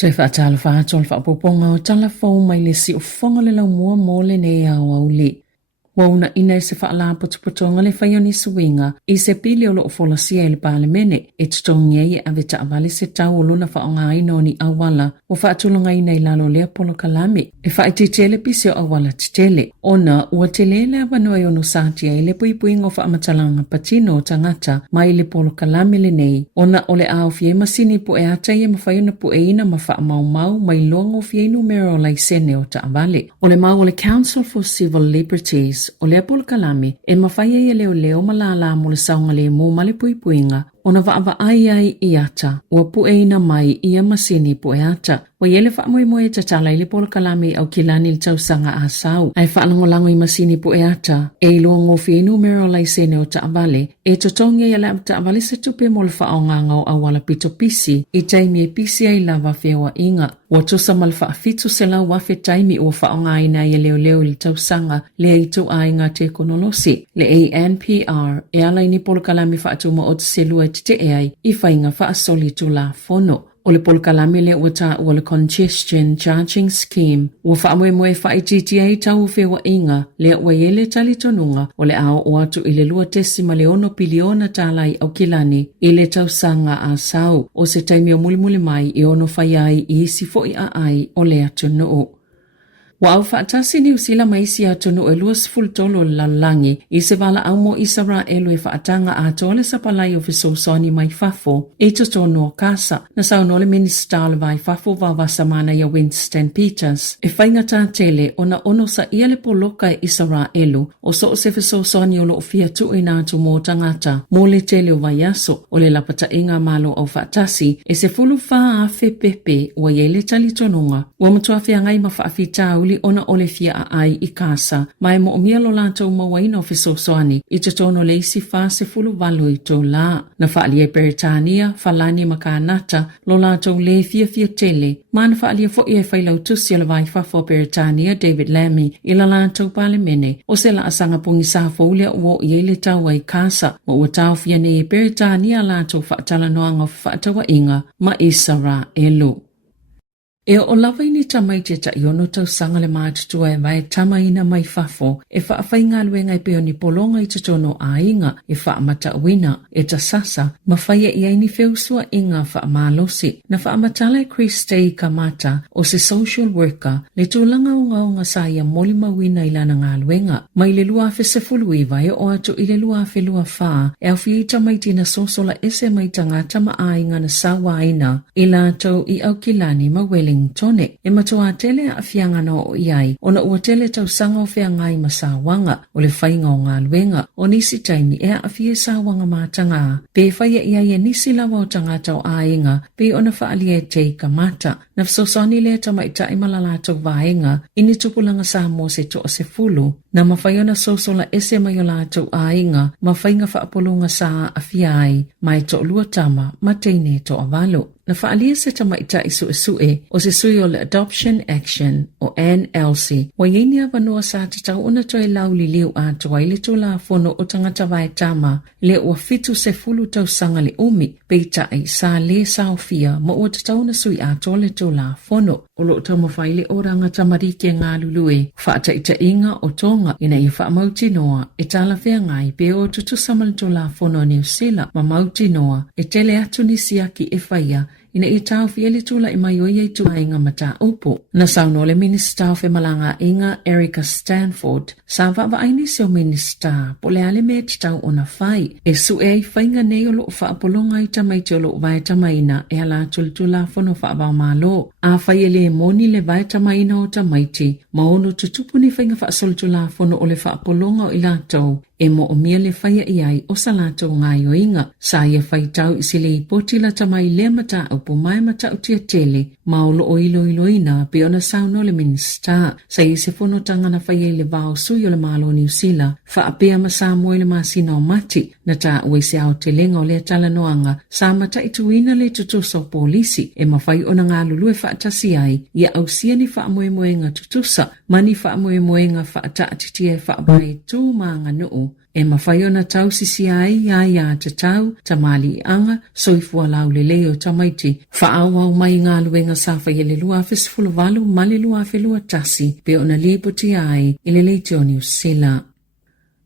Toi whaatala whaatoa le whaapoponga o tala whau mai le si o whonga le lau mua mō le nei au au li. Wauna ina e se whaala potopotonga le whaioni suinga i se pili o loo wholasia le palemene e tutongia i aveta avale se tau o luna whaonga ino ni awala o whaatulunga ina i lalo lea polo kalame e whaititele pisi o awala titele. Ona ua telele awanoi ono saatia i le puipuinga o whaamatalanga patino o tangata mai le polo kalame le nei. Ona ole au fie masini po e ata i mawhaiona po e ina mawha mau mai longo fie numero lai sene o ta avale. Ole mau ole Council for Civil Liberties o lea polo kalame e mawhaia i leo malala mo le saunga le mo male puipuinga ona va ai i ata ua pueina mai ia masini pueata wa yele fa moe tatala ile polo kalame au kilani le tausanga a sau ai fa lango i masini pueata e longo fi numero lai sene o taavale e totongia ya la taavale se tupe mo le fa nganga au wala pito pisi i taimi e pisi ai lava fewa inga wa tosa mal fa fitu sela wa fe taimi o fa nga ina ye leo le tausanga le itu ainga te konolosi le ANPR e ala ni polo kalame fa atuma o selua te ai i whainga whaasoli tu la fono. O le polo kalame le wata o le congestion charging scheme. Ua whaamoe whaititia tau whewa inga le waiele tali tonunga o le ao o atu i le lua tesima le ono piliona talai au kilani i le tausanga a sau. O se taimi o mulimuli mai i ono whaiai i sifo i a ai o le atu noo. Wa au whaatasi ni usila maisi atu no e luas fultolo lalangi i se wala au mo Israelu e whaatanga a tole sa palai o fisosoni mai fafo e totono o kasa na saunole minister vai fafo wa wasamana ya Winston Peters e whaingata tele ona ono sa ia le poloka e Israelu o so se fisosoni o lo fia tu ina atu mo tangata mo le tele o vaiaso o le lapata inga malo au whaatasi e se fulu faa afe pepe wa yele tali tonunga wa mutua fia ngai mawhaafita ona ole fia ai i kasa mai mo mielo lanto mawaina o fisosoani i te tono leisi fa se fulu valu i tō la. Na whaalia Peritania, falani makanata, lo lanto le fia tele. Man whaalia fo i e whailau tusi ala vai fafo Peritania David Lammy i la lanto palemene. O se la asanga pungi sa faulia uo i ele taua i kasa mo ua tau fia ne i Peritania lanto whaatala noanga whaatawa inga ma Isara elu. E o lava ini tamai te ta iono tau sanga le mātutua e vai tamaina mai fafo e whaawhainga luenga i peo ni polonga i tutono a inga e whaamata wina e ta sasa ma whaia i aini wheusua inga whaamalosi na whaamatala e Christei Kamata o se social worker le tūlanga unga sa ia molima wina i lana ngā luenga mai le luafe se fuluiva e o atu i le luafe lua whaa e au fia i tamai tina sosola ese mai tangata ma a inga na sawa aina i lātou i au kilani ma Wellington tone e matua tele a fianga no o iai ona ua tele tau sanga o fea ngai masawanga o le whainga o ngā luenga o nisi taimi e a fie sawanga mātanga pe whaia iai e nisi lawa o tangata o ainga pe ona whaalia e te Kamata na fsosoni le tamaita i malala tau vaenga ini tupulanga sa mo se to se fulu na mawhaiona sosola ese mai o la tau ainga mawhainga whaapolunga sa a fiai mai to lua tama ma teine to avalo. Na whaalia se tamaita i sue o se sui o le Adoption Action o NLC wa ienia vanua sa te tau ona toi lauli liu a toa ili tula fono o tangata vai tama le ua fitu se fulu tau sanga le umi peita ai sa le saofia ma ua te tau na sui a toa le tula fono o lo tau mawhaile o ranga tamarike ngā lulue whaata ita inga o tonga ina i wha mauti noa e tala whea ngai pe o tutu samal tula fono New Zealand ma mauti noa e tele atu ni siaki e whaia ina i tau fiele tula i mai oia i tua inga mata upo. Na sauno le minister fe malanga inga Erica Stanford, sa va aini se o minister, po le ale me tau ona fai. E su e i whainga nei o lo fa apolonga i tamai te o lo vai tamaina e ala tultula fono fa abau malo. A fai ele moni le vai tamaina o tamaiti, ma ono tutupuni whainga fa asoltula fono o le fa apolonga o ilatou. E mo o mia le whaia iai o salato ngā yoinga. Sa ia whai tau i sile i potila tamai le mata au po mai mata o tia tele, ma o lo o iloina pe ona sauno le minista. Sa i se fono tangana whaia le vao sui o le malo New Zealand, wha apea ma sa moe le masina o mati, na ta ue se au te lenga o le talanoanga, sa mata i tuina le tutusa o polisi, e ma whai ona ngā lulu e whaatasi ai, ia au sia ni wha moe ngā tutusa, mani wha moe ngā wha ata atitia e wha bai tū maa ngā nuu, e mawhaio na tau sisiai ia te tau, ta mali anga, soifua lau le leo ta maiti. Whaau au mai ngā luenga safa i le lua fesifulu walu, mali lua felua tasi, pe ona lipo ti ai, i le leiti o New Zealand.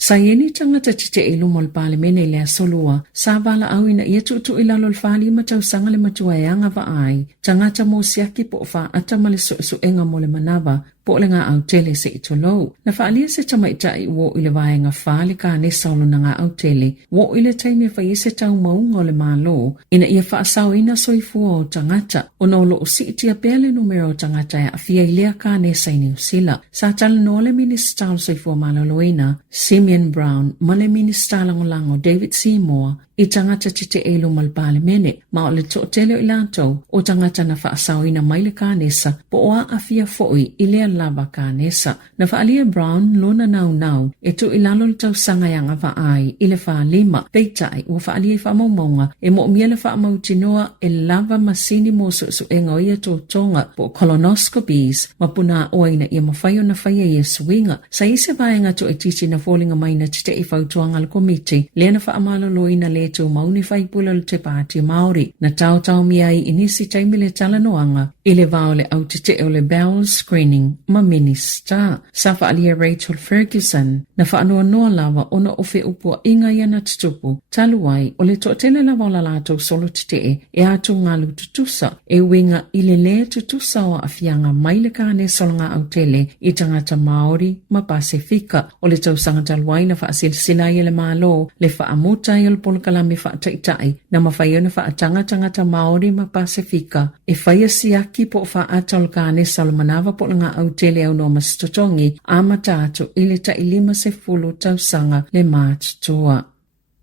Sa yeni tangata tite e lumol pale mene le solua, sa vala au ina ia tutu ila lol fali matau sanga le matua e anga va ai, tangata mo siaki po fa ata male su enga mo le manava, po le ngā au tele se itolo. Na faalia se tamaita i wo ile vaenga fali ka ne saulo na ngā au tele, wo ile taime fa se tau maunga le malo, ina ia fa asau ina soifua o tangata, ono lo si itia pele numero tangata ya afia ilea ka ne sa New Zealand. Sa tala no le minister soifua maloloina, Simeon Brown, male minister langolango David Seymour, i tangata tite e lumal pale mene, ma o le to tele o ilantou, o tangata na fa asau ina maile ka nesa, po oa afia foi ilea lava ka nesa. Na faalia Brown lona nau, e tu ilalo le tau sanga yanga va ai, ile fa lima, peitai, ua faalia i fa maumonga, e mo mia le fa mautinoa e lava masini mo su enga ia to tonga, po colonoscopies, ma puna oaina ia mawhaio na whaia ia suinga. Sa ise vaenga to e titi na fōlinga maina tite i fautuanga le komiti, lea na fa amaloloina le tu mauni whaipula le te pāti Māori, na tau mia i inisi taimile talanoanga, ile vao le au tite o le bowel screening, ma minister. Sa faalia Rachel Ferguson, na whaanua noa lava ona ofe upua inga ia na tutupu, taluai o le toatele lava o la lato solo tite e atu ngalu tutusa, e winga ile le tutusa o afianga maile kane solonga au tele i tangata Māori ma Pasifika, o le tausanga taluai na whaasilsila i le malo, le whaamuta i le polkalami whaataitai, na mawhaio na whaatanga tangata Māori ma Pasifika, e whaia siaki po whaatal kane salmanava po nga au tele au no mastotongi, amatato ile ta ilima se fulu tausanga le mātutoa.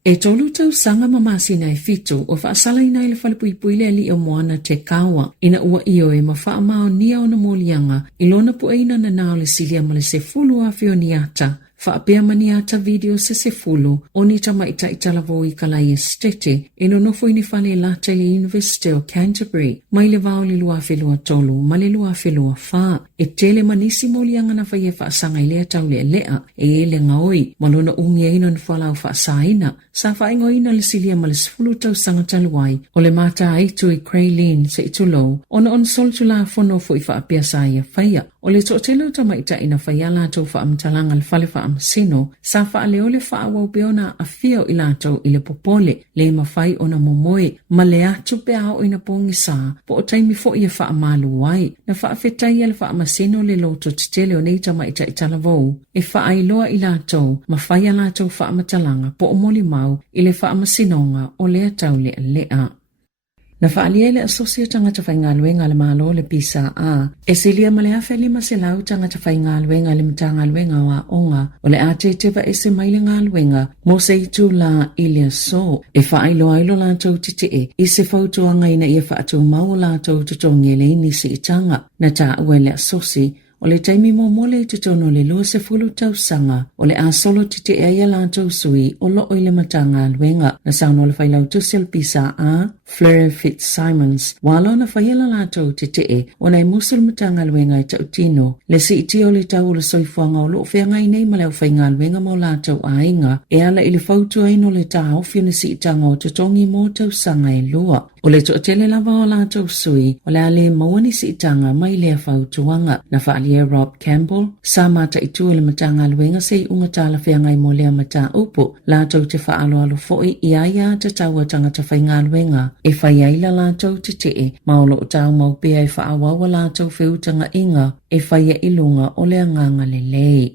E tolu tausanga mamasina e fitu o whaasala ina ile whalipuipuile li o moana te kawa, ina ua iyo e mawha mao nia o na molianga, ilona pu eina na nao le silia ma le se fulu a fio niata, whaapea maniata video se fulu, o ni tamaita italavo i kalai estete, ino nofo ini whale la tele University of Canterbury, mai le vao le lua whelua tolu, ma le lua whelua wha, e tele manisi molianga na whaie whaasanga ilea tau le lea, e ele ngaoi, malona umia ino ni whalau whaasaina, sa whaingo ina le silia ma le sifulu tau sanga taluai, o le mata aitu i Craylene se itulo, ona on soltu la whanofo i whaapea sa ia whaia, o le tōtelo tamaita ina whaia lātou whaamtalanga le whale whaamsino, sa whaale ole whaawau beona a whio i lātou i le popole, le mawhai ona momoe, ma le atu pe ao ina pongi sa, po o taimi fo ia whaamalu wai, na whaafetai le whaamasino le loto titele o nei tamaita i talavou, e whaailoa i lātou, ma whaia lātou whaamatalanga po o moli mau i le whaamasinonga o lea tau lea lea. Na whaalia le asosia tangata whaingaluenga le malo le pisa a. E silia ma le awhi lima se lau tangata whaingaluenga le mtangaluenga wa onga. O le ate tewa e se maile ngaluenga mo se itu la ilia so. E whaailo ailo lātou tite i se fautuanga ina ia whaatu mau lātou tutongi le ini si itanga. Na ta ue le asosi. O le taimi mo mole tutono le lua se fulu tau sanga, o le a solo tite e ia lātou sui o lo oile matanga luenga, na sauno le whailau tusel pisa a, Fleur Fitzsimons, walo na whaiela lātou tite e, o nei musul matanga luenga i tau tino, le si iti o le tau o le soifuanga o lo whenga i nei maleu whainga luenga mo lātou a inga, e ala ili fautu aino le tā ofio na si itanga o tutongi mo tau sanga e lua. O le toatele lava o lātou sui, o le ale mawani si itanga mai lea fautuanga, na whaalia Rob Campbell, sa mata i tua le matanga luenga se i unga tala whenga i mo lea mata upo, lātou te whaalo alo foi i aia te taua tangata whainga luenga, e whaiaila lātou te tee, maolo o tau maupea e whaawawa lātou whiutanga inga, e whaia ilunga o lea nganga le lei.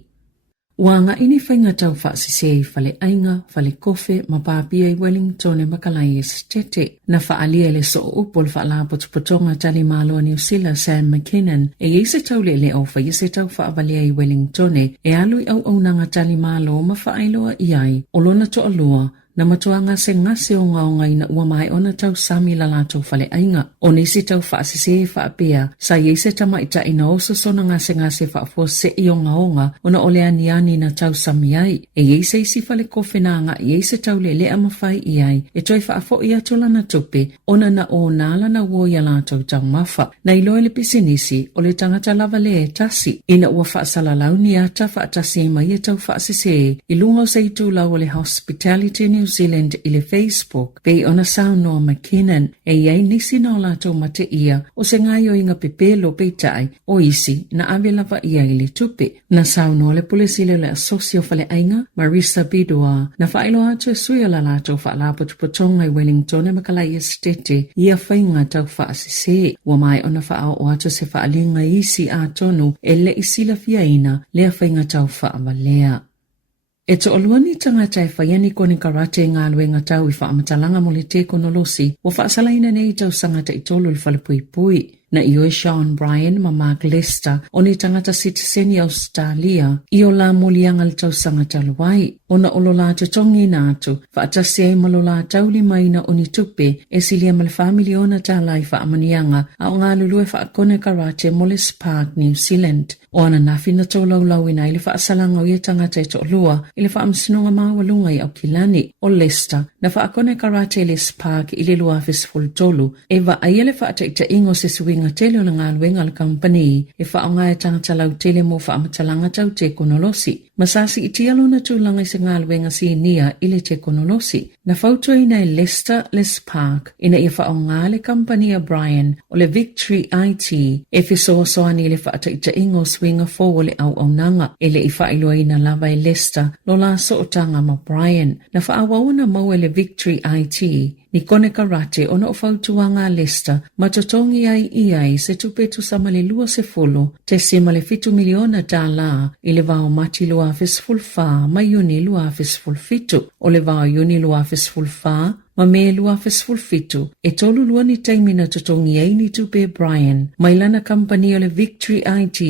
Wanga ini whainga tau whaasise i whale ainga, whale kofe, mapapia i Wellington e makalai e stete. Na whaalia le so upo le whaala potopotonga tali malo a New Zealand Sam McKinnon, e eise tau le au whaise tau whaavalea i Wellington e alui au nanga tali malo ma whaailoa i ai, o lona to alua, na matua ngase o ngaongai na ua mai ona tau sami la latou fale ainga. O nisi tau whaasise whaapea, sa yeise tamaita ina oso sona ngase whaafua se i o ngaonga ona ole aniani na tau sami ai. E yeise isi fale kofenanga yeise tau le amawhai iai, e toi whaafo ia tolana tupe, ona na o nala na woia latou tau mafa. Na ilo ele pisinisi, o le tangata lava le e tasi, ina ua whaasalalau ni ata whaatasi mai e tau whaasise, ilunga o se itu lau le Hospitality New Zealand i le Facebook, pei ona Saunoa McKinnon, e iai nisi na o latou mate ia, o se ngai o inga pepelo peitai, o isi na ave lava ia i le tupe. Na Saunoa le polesile le asosio fale ainga, Marisa Bidua, na whailo atu e suia la latou whaalapo tupotonga i Wellington e Makalai Estete, ia whainga tau whaasise, wa mai ona whaao o atu se whaalinga isi a tonu, e le isila fiaina, lea whainga tau whaamalea. E to oluani tangata e whaiani kone karate ngā luenga tau i whaamatalanga mo le te konolosi, wa whaasalaina nei tau sangata i tolu le whalepui. Na io e Sean Bryan ma Mark Lester o ni tangata citizen i Australia i o la molianga le tau sangata luai. O na olo la te tongi nātu, whaatase e malo la tauli maina o ni tupe e silia ma le whamili ona tā lai whaamanianga a o ngā lulu e whaakone karate mo le Spark New Zealand. O ana nafi na tō laulau ina i le whaasalanga o ia tangata e tō lua i le whaamsinonga mawalunga i au kilani. O Lester, na whaakone karate le Spark i le lua fesful tolu, e wa aia le whaata ita ingo se suinga tele o na ngā luenga le company, e whaonga e tangata lau tele mo whaamatalanga tau te konolosi. Masasi i tialo na tūlanga i se ngā luenga si nia i le te konolosi. Na whautua ina e Lester le Spark, ina i whaonga le company a Bryan o le Victory IT, e fisoa soani le whaata ita ingo swinga fō le au nanga, e le i whailua ina lava e Lester lo la sootanga ma Bryan. Na whaawauna mau e le Victory IT, ni kone karate ona o whautuanga Lester, matotongi ai iai se tupetu samale lua se fulu, te sima le $5 miliona i le vao mati lua fesful wha, ma yuni lua fesful fitu, o le vao yuni lua fesful wha, ma me lua fesful fitu, e tolu lua ni taimina totongi ai ni tupe Bryan, mailana company o le Victory IT,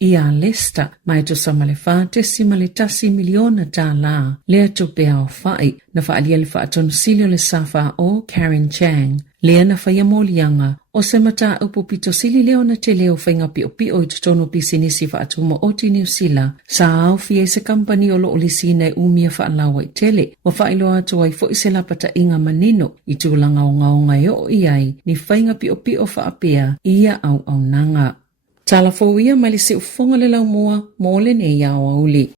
ia Lester, mai to samale wha, te sima le $10 miliona lea tupe au whai, na whaalia le whaatonu silio le safa o Karen Chang. Lea na whaia mōlianga, o se mata upo pito sili leo na te leo whainga pio i tutono pisinisi whaatuma o ti New Zealand. Sa au fie se company o lo olisina e umia whaalawa i tele, wa whailo atu ai fo i se lapata inga manino, i tūlanga o ngaonga e o iai, ni whainga pio whaapea, ia au nanga. Tala fo ia mai le se ufonga le lau mua, mōle ne ia o auli.